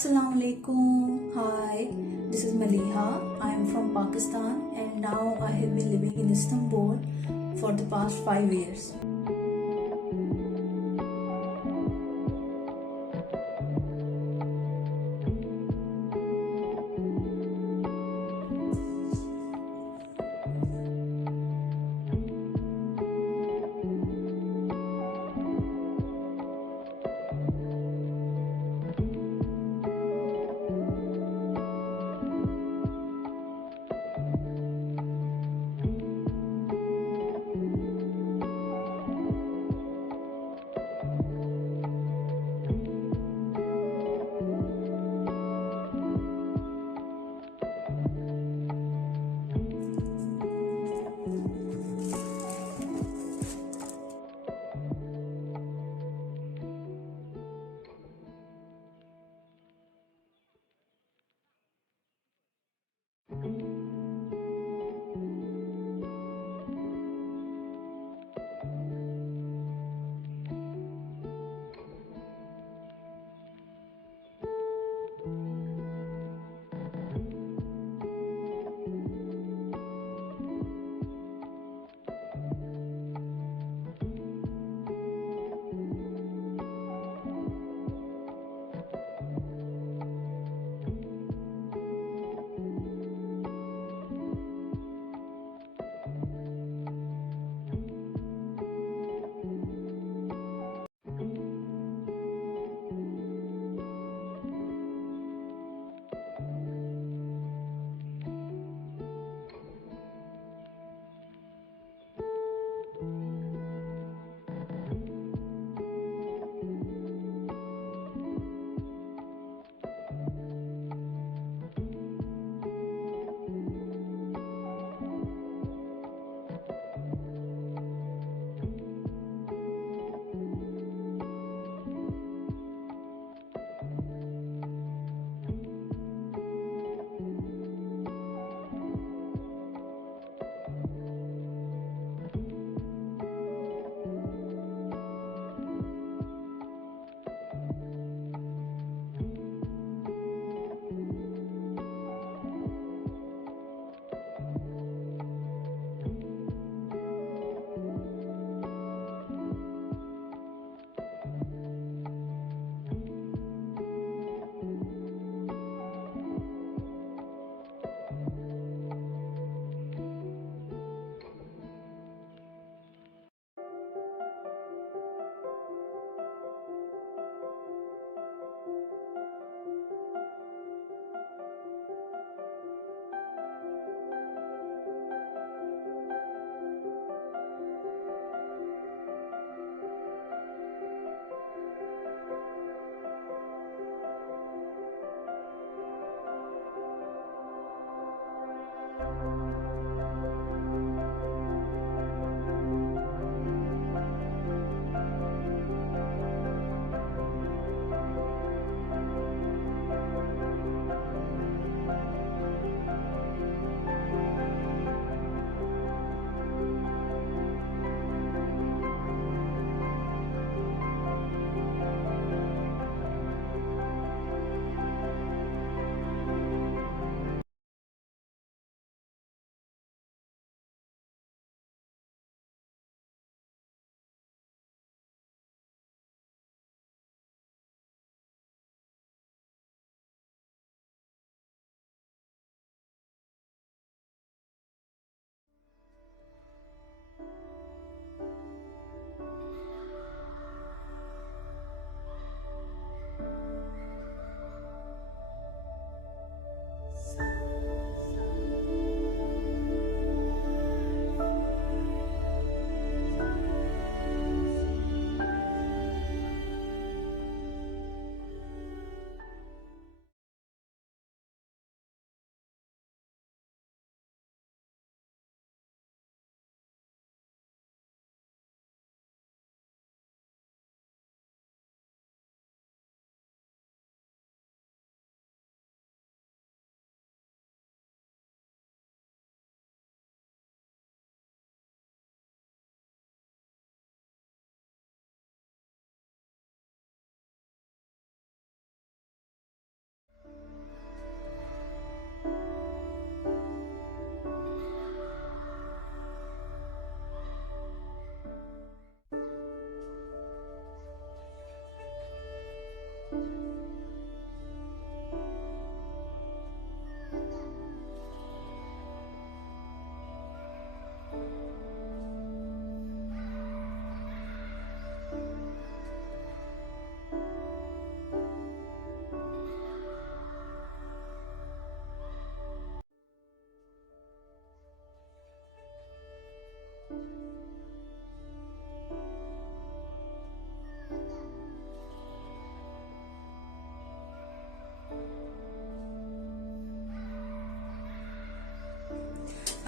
Assalamu alaikum. Hi, this is Maliha. I am from Pakistan and now I have been living in Istanbul for the past 5 years.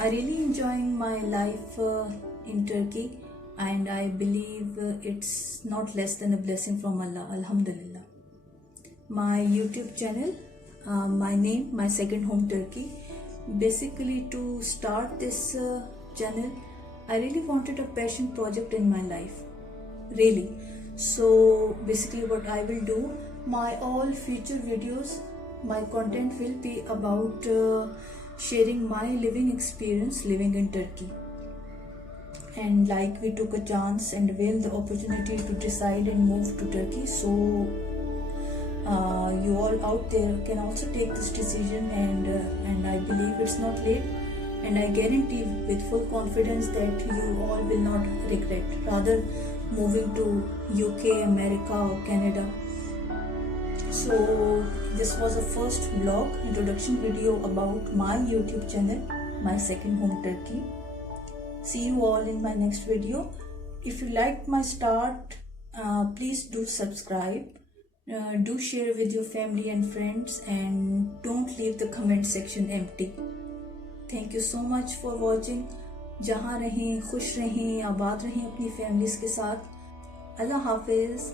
I really enjoying my life in Turkey, and I believe it's not less than a blessing from Allah. Alhamdulillah. My YouTube channel, my name, my second home Turkey. Basically, to start this channel, I really wanted a passion project in my life. Really. So basically, what I will do, my all future videos, my content will be about sharing my living experience living in Turkey. And like we took a chance and availed the opportunity to decide and move to Turkey, so you all out there can also take this decision, and I believe it's not late, and I guarantee with full confidence that you all will not regret rather moving to UK, America or Canada. So this was a first vlog introduction video about my YouTube channel, my second home Turkey. See you all in my next video. If you liked my start, please do subscribe, do share with your family and friends, and don't leave the comment section empty. Thank you so much for watching. जहाँ रहें खुश रहें आबाद रहें अपनी families के साथ. अल्लाह हाफिज़.